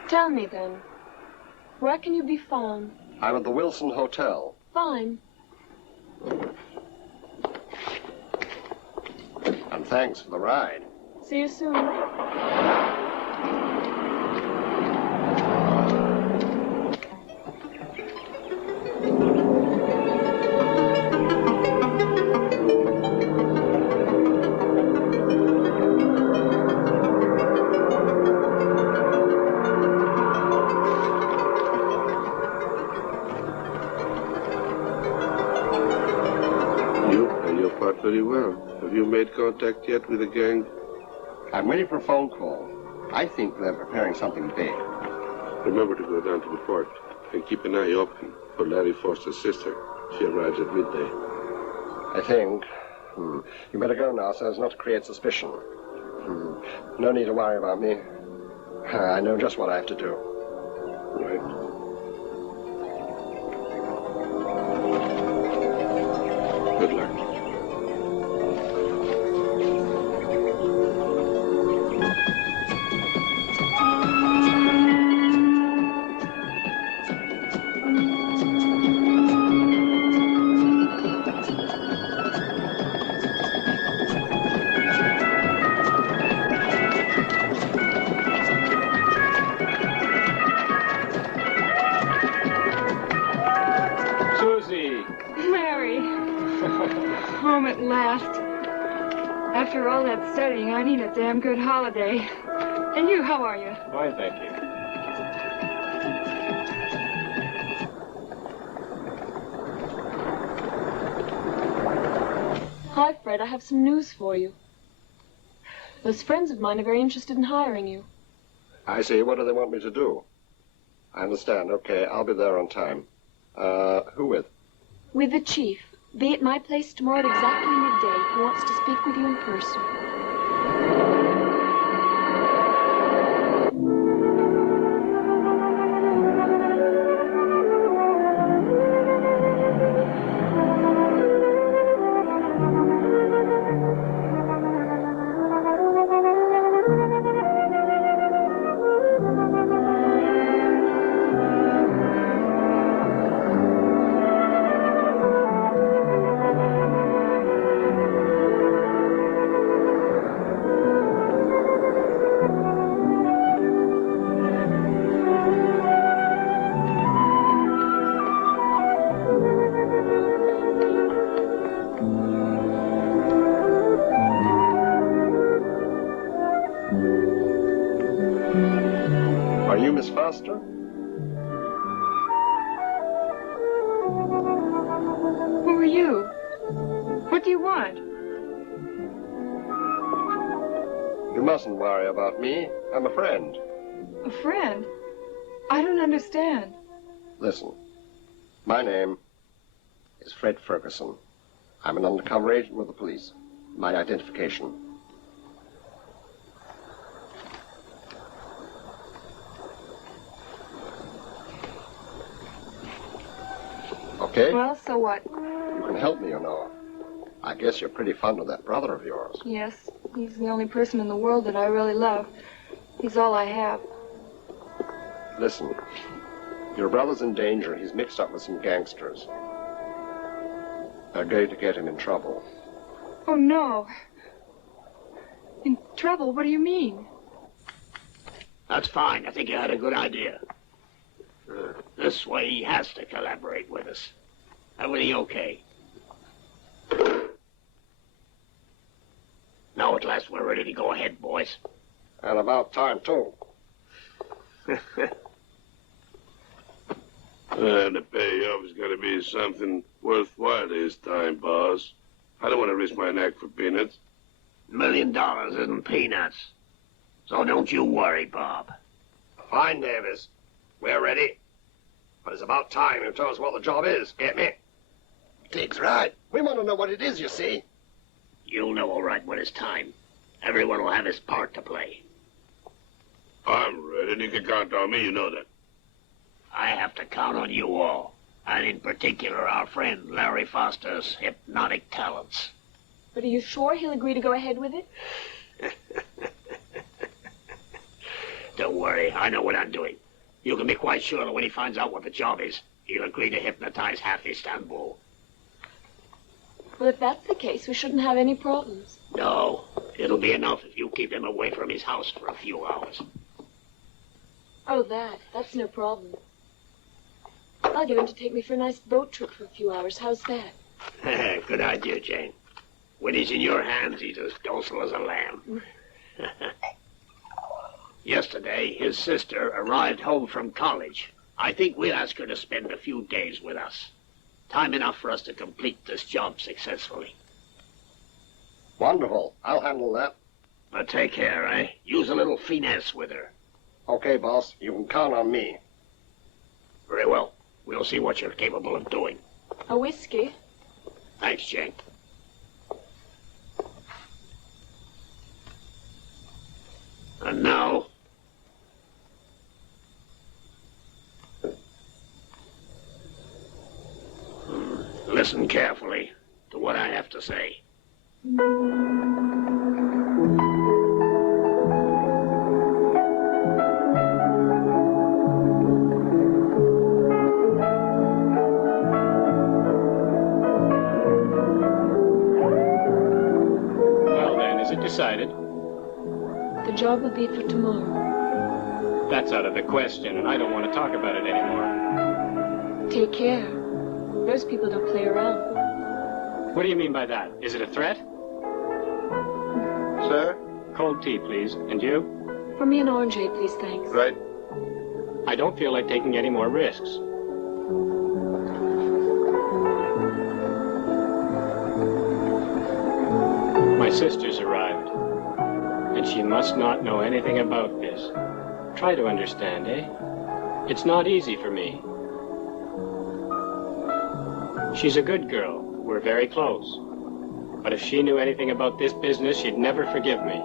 Tell me then, where can you be found? I'm at the Wilson Hotel. Fine. And thanks for the ride. See you soon. Very well. Have you made contact yet with the gang? I'm waiting for a phone call. I think they're preparing something big. Remember to go down to the port and keep an eye open for Larry Foster's sister. She arrives at midday. I think. You better go now so as not to create suspicion. No need to worry about me. I know just what I have to do. Right. Good luck. Home at last. After all that studying, I need a damn good holiday. And you, how are you? Fine, thank you. Hi, Fred. I have some news for you. Those friends of mine are very interested in hiring you. I see. What do they want me to do? I understand. Okay, I'll be there on time. Who with? With the chief. Be at my place tomorrow at exactly midday. He wants to speak with you in person. Foster. Who are you? What do you want? You mustn't worry about me. I'm a friend. A friend? I don't understand. Listen, my name is Fred Ferguson. I'm an undercover agent with the police. My identification. Okay? Well, so what? You can help me, you know. I guess you're pretty fond of that brother of yours. Yes, he's the only person in the world that I really love. He's all I have. Listen, your brother's in danger. He's mixed up with some gangsters. They're going to get him in trouble. Oh, no. In trouble? What do you mean? That's fine. I think you had a good idea. This way he has to collaborate with us. Everything okay? Now at last we're ready to go ahead, boys. And about time, too. The payoff is going to be something worthwhile this time, boss. I don't want to risk my neck for peanuts. $1 million isn't peanuts. So don't you worry, Bob. Fine, Davis. We're ready. But it's about time you tell us what the job is, get me? Dig's right. We want to know what it is, you see. You'll know all right when it's time. Everyone will have his part to play. I'm ready, and you can count on me, you know that. I have to count on you all. And in particular, our friend Larry Foster's hypnotic talents. But are you sure he'll agree to go ahead with it? Don't worry, I know what I'm doing. You can be quite sure that when he finds out what the job is, he'll agree to hypnotize half Istanbul. Well, if that's the case, we shouldn't have any problems. No, it'll be enough if you keep him away from his house for a few hours. Oh, that's no problem. I'll get him to take me for a nice boat trip for a few hours. How's that? Good idea, Jane. When he's in your hands, he's as docile as a lamb. Yesterday, his sister arrived home from college. I think we'll ask her to spend a few days with us. Time enough for us to complete this job successfully. Wonderful. I'll handle that. But take care, eh? Use a little finesse with her. Okay, boss. You can count on me. Very well. We'll see what you're capable of doing. A whiskey? Thanks, Jane. And now... listen carefully to what I have to say. Well then, is it decided? The job will be for tomorrow. That's out of the question, and I don't want to talk about it anymore. Take care. Those people don't play around. What do you mean by that? Is it a threat? Sir? Cold tea, please. And you? For me, an orangeade, please, thanks. Right. I don't feel like taking any more risks. My sister's arrived, and she must not know anything about this. Try to understand, eh? It's not easy for me. She's a good girl. We're very close. But if she knew anything about this business, she'd never forgive me.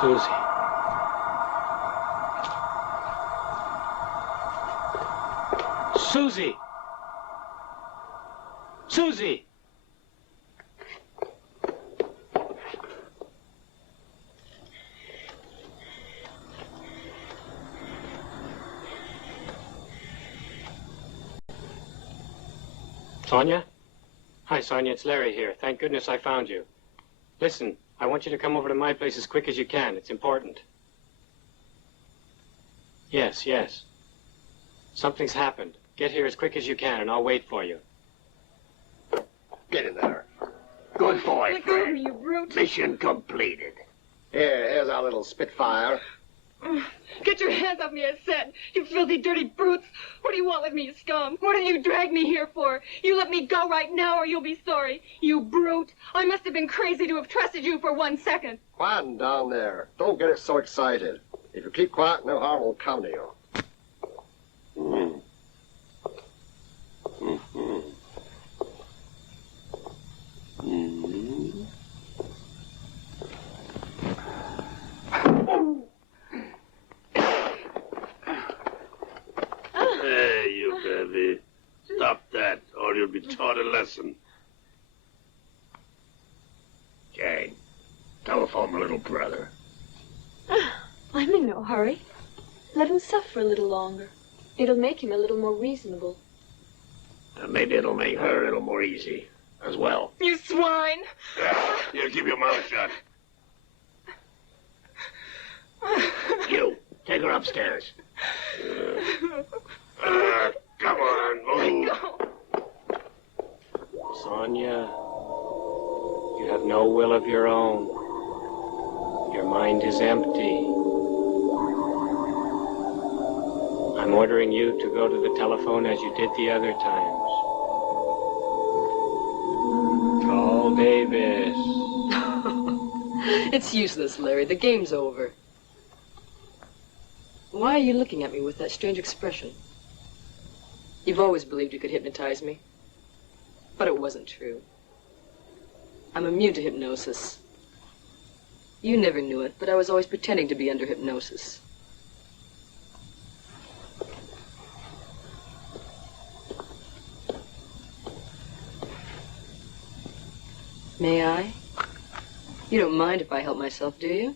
Susie. Susie! Susie! Sonia? Hi, Sonia, it's Larry here. Thank goodness I found you. Listen, I want you to come over to my place as quick as you can. It's important. Yes, yes. Something's happened. Get here as quick as you can, and I'll wait for you. Get in there. Good boy, Let go of Fred. me, you brute. Mission completed. Here's our little Spitfire. Get your hands off me, I said. You filthy, dirty brutes. What do you want with me, you scum? What did you drag me here for? You let me go right now or you'll be sorry. You brute. I must have been crazy to have trusted you for 1 second. Quiet down there. Don't get us so excited. If you keep quiet, no harm will come to you. Hey, you baby. Stop that, or you'll be taught a lesson. Jane, telephone my little brother. I'm in no hurry. Let him suffer a little longer. It'll make him a little more reasonable. And maybe it'll make her a little more easy as well. You swine. Here, keep your mouth shut. You, take her upstairs. Come on, move. Sonia, you have no will of your own. Your mind is empty. I'm ordering you to go to the telephone as you did the other times. Call Davis. It's useless, Larry. The game's over. Why are you looking at me with that strange expression? You've always believed you could hypnotize me. But it wasn't true. I'm immune to hypnosis. You never knew it, but I was always pretending to be under hypnosis. May I? You don't mind if I help myself, do you?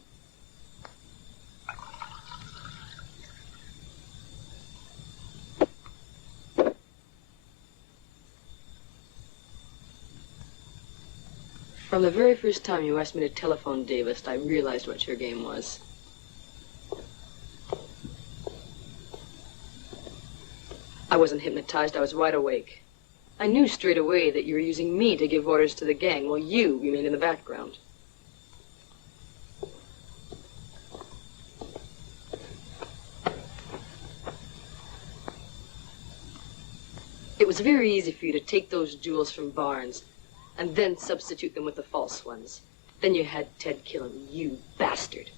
From the very first time you asked me to telephone Davis, I realized what your game was. I wasn't hypnotized, I was wide awake. I knew straight away that you were using me to give orders to the gang, while you remained in the background. It was very easy for you to take those jewels from Barnes and then substitute them with the false ones. Then you had Ted kill him, you bastard.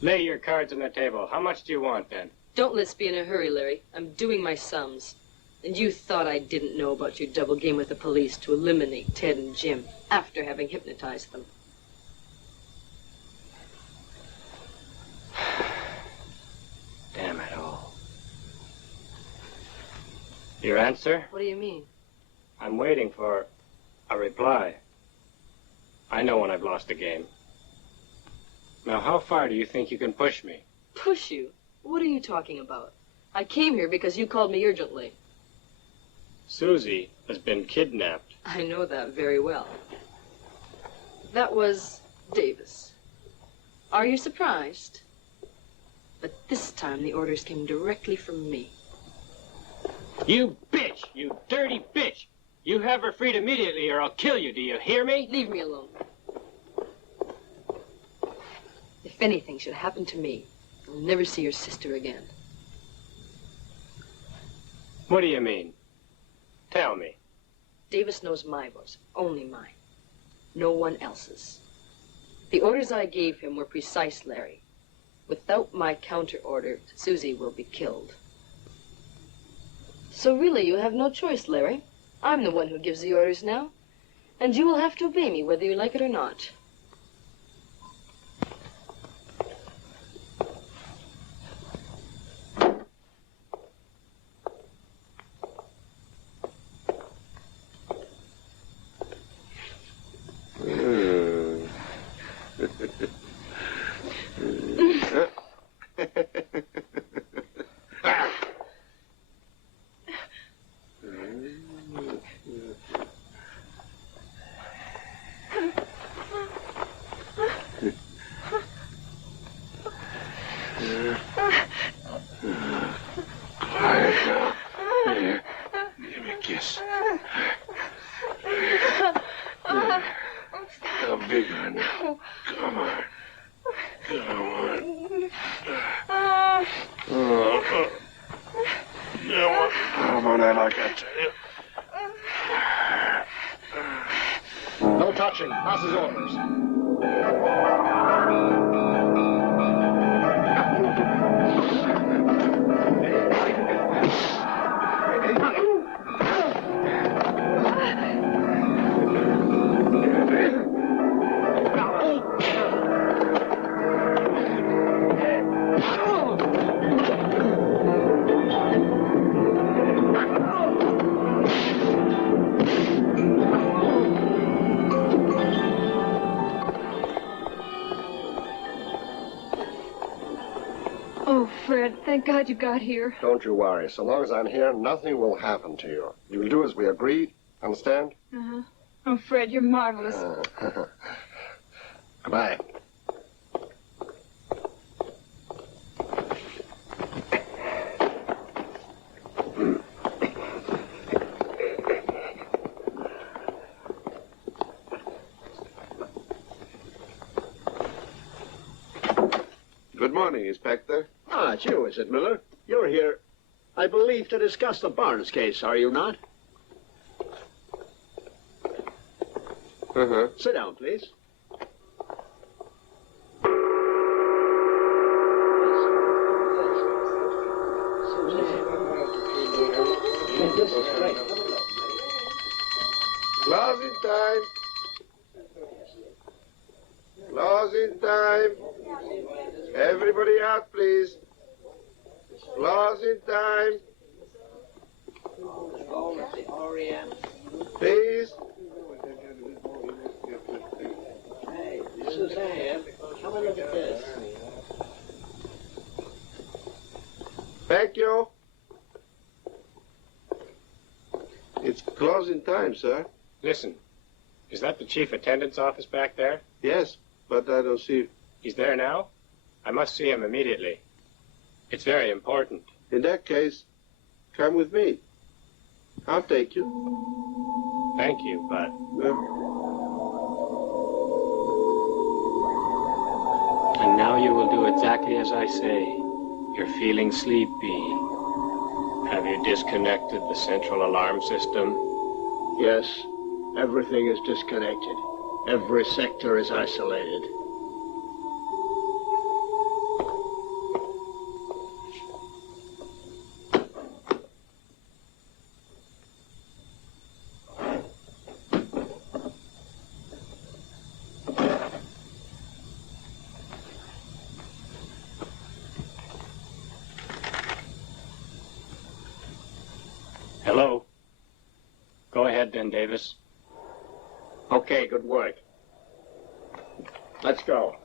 Lay your cards on the table. How much do you want, then? Don't let's be in a hurry, Larry. I'm doing my sums. And you thought I didn't know about your double game with the police to eliminate Ted and Jim after having hypnotized them. Damn it all. Your answer? What do you mean? I'm waiting for a reply. I know when I've lost a game. Now, how far do you think you can push me? Push you? What are you talking about? I came here because you called me urgently. Susie has been kidnapped. I know that very well. That was Davis. Are you surprised? But this time the orders came directly from me. You bitch! You dirty bitch! You have her freed immediately or I'll kill you, do you hear me? Leave me alone. If anything should happen to me, you'll never see your sister again. What do you mean? Tell me. Davis knows my voice, only mine. No one else's. The orders I gave him were precise, Larry. Without my counter order, Susie will be killed. So really, you have no choice, Larry. I'm the one who gives the orders now. And you will have to obey me, whether you like it or not. Give me a kiss. Come on. Come on. Come on, like I tell you. No touching. Boss's orders. Oh, Fred, thank God you got here. Don't you worry. So long as I'm here, nothing will happen to you. You'll do as we agreed. Understand? Uh-huh. Oh, Fred, you're marvelous. Goodbye. Good morning, Inspector. Ah, it's you, is it, Miller? You're here, I believe, to discuss the Barnes case, are you not? Uh-huh. Sit down, please. This is great. Closing time. Closing time. Everybody out, please. Closing time. Please. Hey, Suzanne, come and look at this. Thank you. It's closing time, sir. Listen, is that the chief attendant's office back there? Yes, but I don't see... He's there now? I must see him immediately. It's very important. In that case, come with me. I'll take you. Thank you, but... And now you will do exactly as I say. You're feeling sleepy. Have you disconnected the central alarm system? Yes, everything is disconnected. Every sector is isolated. Hello? Go ahead then, Davis. Okay, good work. Let's go.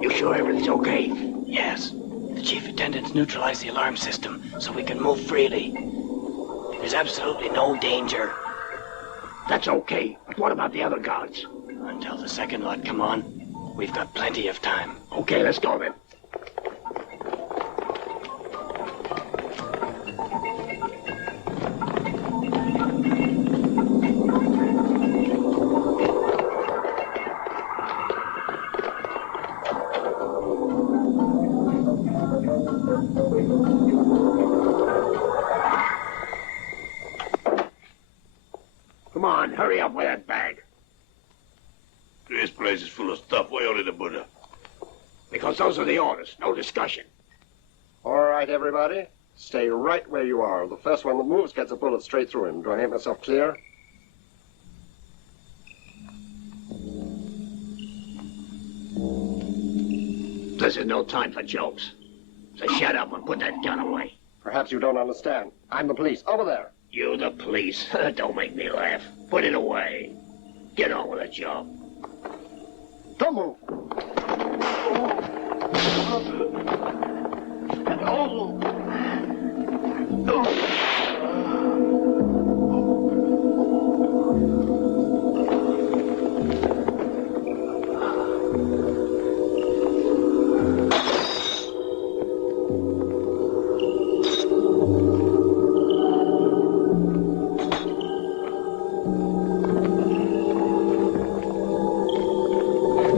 You sure everything's okay? Yes. The chief attendants neutralized the alarm system, so we can move freely. There's absolutely no danger. That's okay, but what about the other guards? Until the second lot come on, we've got plenty of time. Okay, let's go then. Come on, hurry up with that bag. This place is full of stuff. Why only the Buddha? Because those are the orders. No discussion. All right, everybody. Stay right where you are. The first one that moves gets a bullet straight through him. Do I make myself clear? This is no time for jokes. So shut up and put that gun away. Perhaps you don't understand. I'm the police. Over there. You the police. Don't make me laugh. Put it away. Get on with the job. Don't move.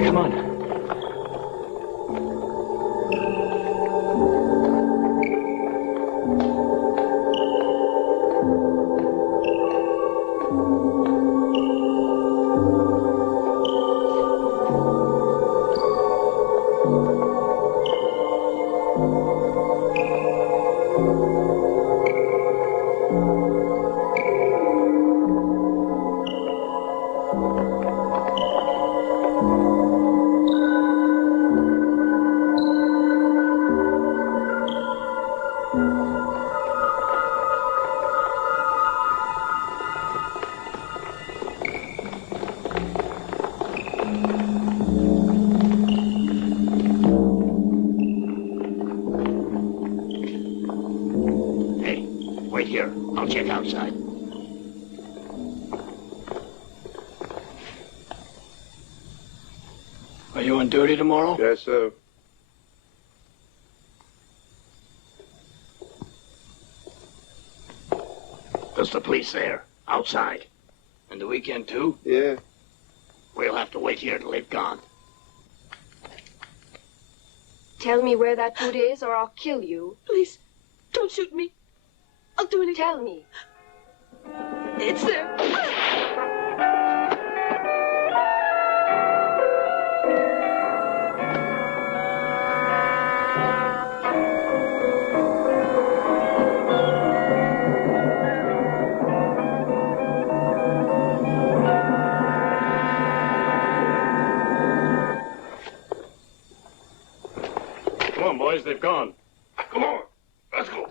Come on. Hey, wait here. I'll check outside. Are you on duty tomorrow? Yes, sir. There's the police there. Outside. And the weekend, too? Yeah. We'll have to wait here till they've gone. Tell me where that boot is or I'll kill you. Please, don't shoot me. I'll do anything. Tell me. It's there. Come on, boys, they've gone. Come on. Let's go.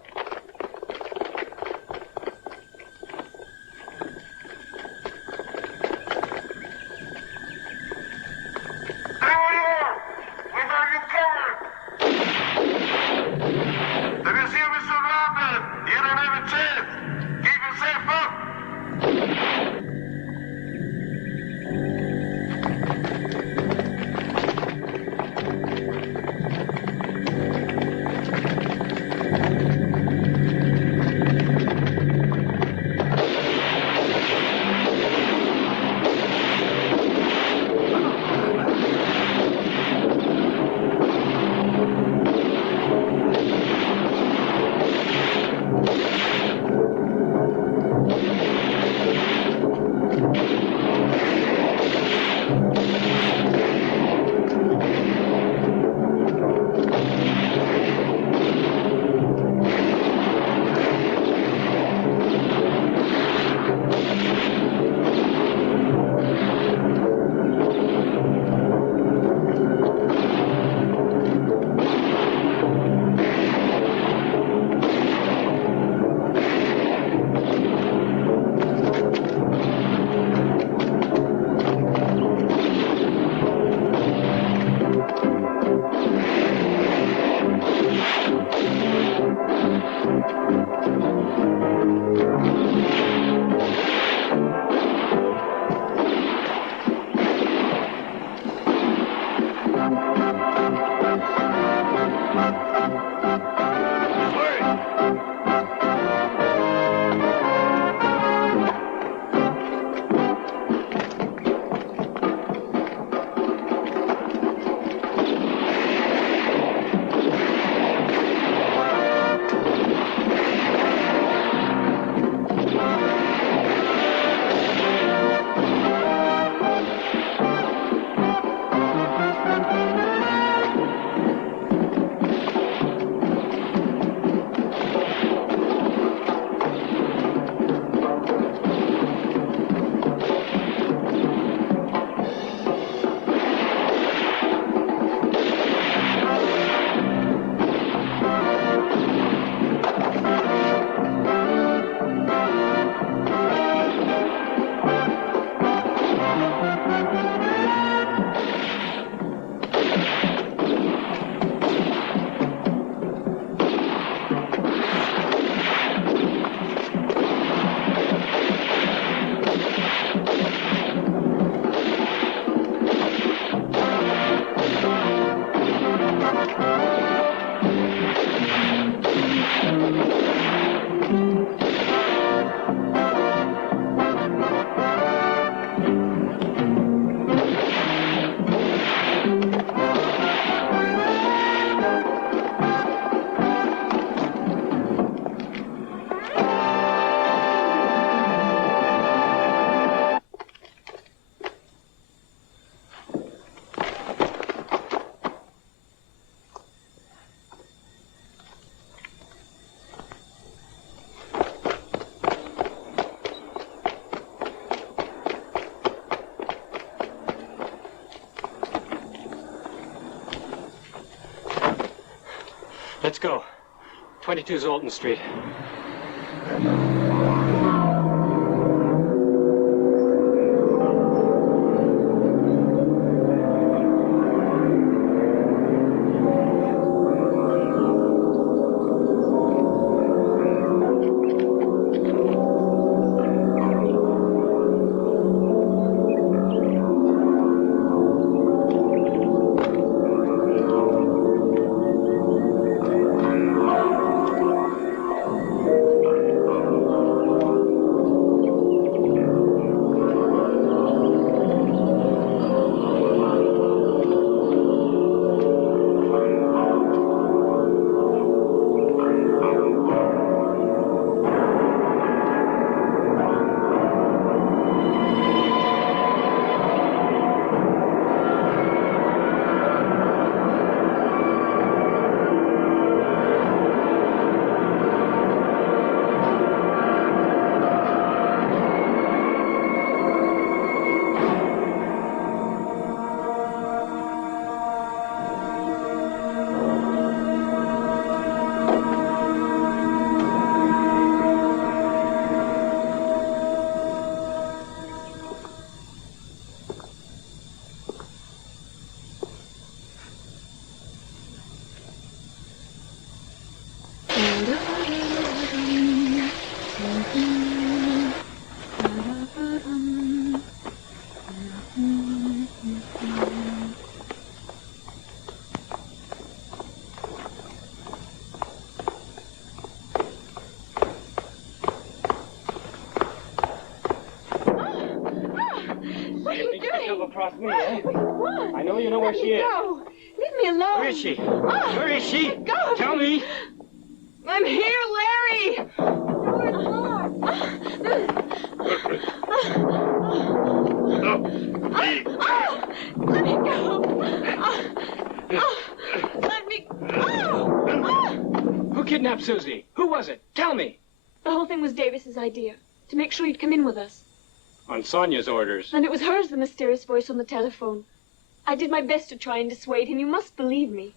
Let's go. 22 Zoltan Street. Across me, eh? What? I know you know where she is. Go. Leave me alone. Where is she? Oh, Where is she? Go. Tell me. I'm here, Larry! Let me go. Let me Who kidnapped Susie? Who was it? Tell me. The whole thing was Davis's idea, to make sure he'd come in with us. On Sonia's orders. And it was hers, the mysterious voice on the telephone. I did my best to try and dissuade him. You must believe me.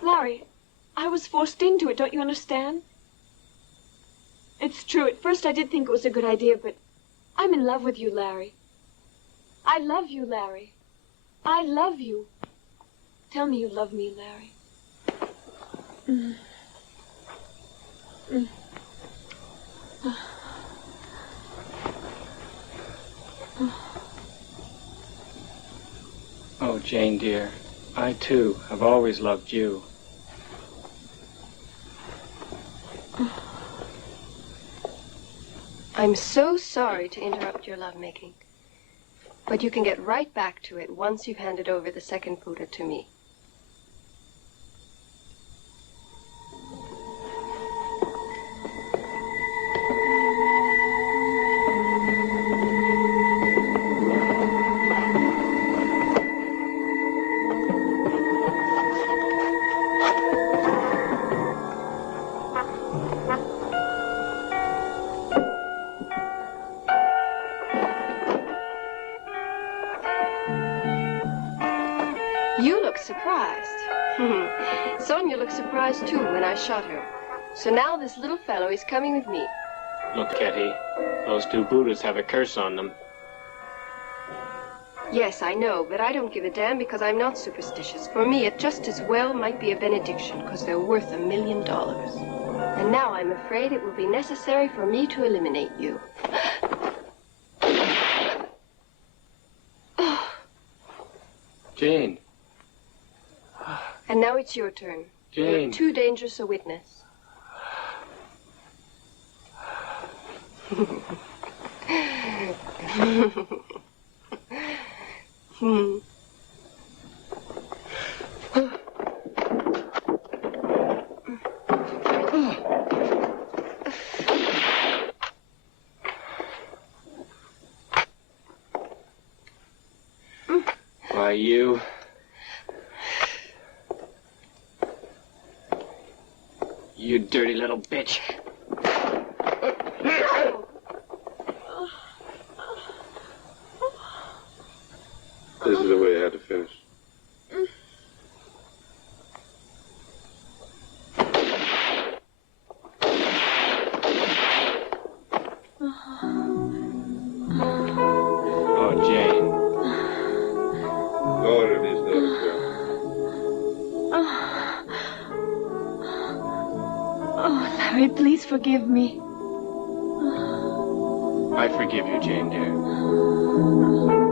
Larry, I was forced into it, don't you understand? It's true. At first I did think it was a good idea, but I'm in love with you, Larry. I love you, Larry. I love you. Tell me you love me, Larry. Mm. Mm. Oh, Jane, dear, I, too, have always loved you. I'm so sorry to interrupt your lovemaking, but you can get right back to it once you've handed over the second Buddha to me. You look surprised. Sonia looked surprised, too, when I shot her. So now this little fellow is coming with me. Look, Ketty, those two Buddhas have a curse on them. Yes, I know, but I don't give a damn because I'm not superstitious. For me, it just as well might be a benediction, because they're worth $1 million. And now I'm afraid it will be necessary for me to eliminate you. Jane. And now it's your turn. Jane. You're too dangerous a witness. Why, you... You dirty little bitch. This is the way I had to finish. Larry, please forgive me. I forgive you, Jane, dear.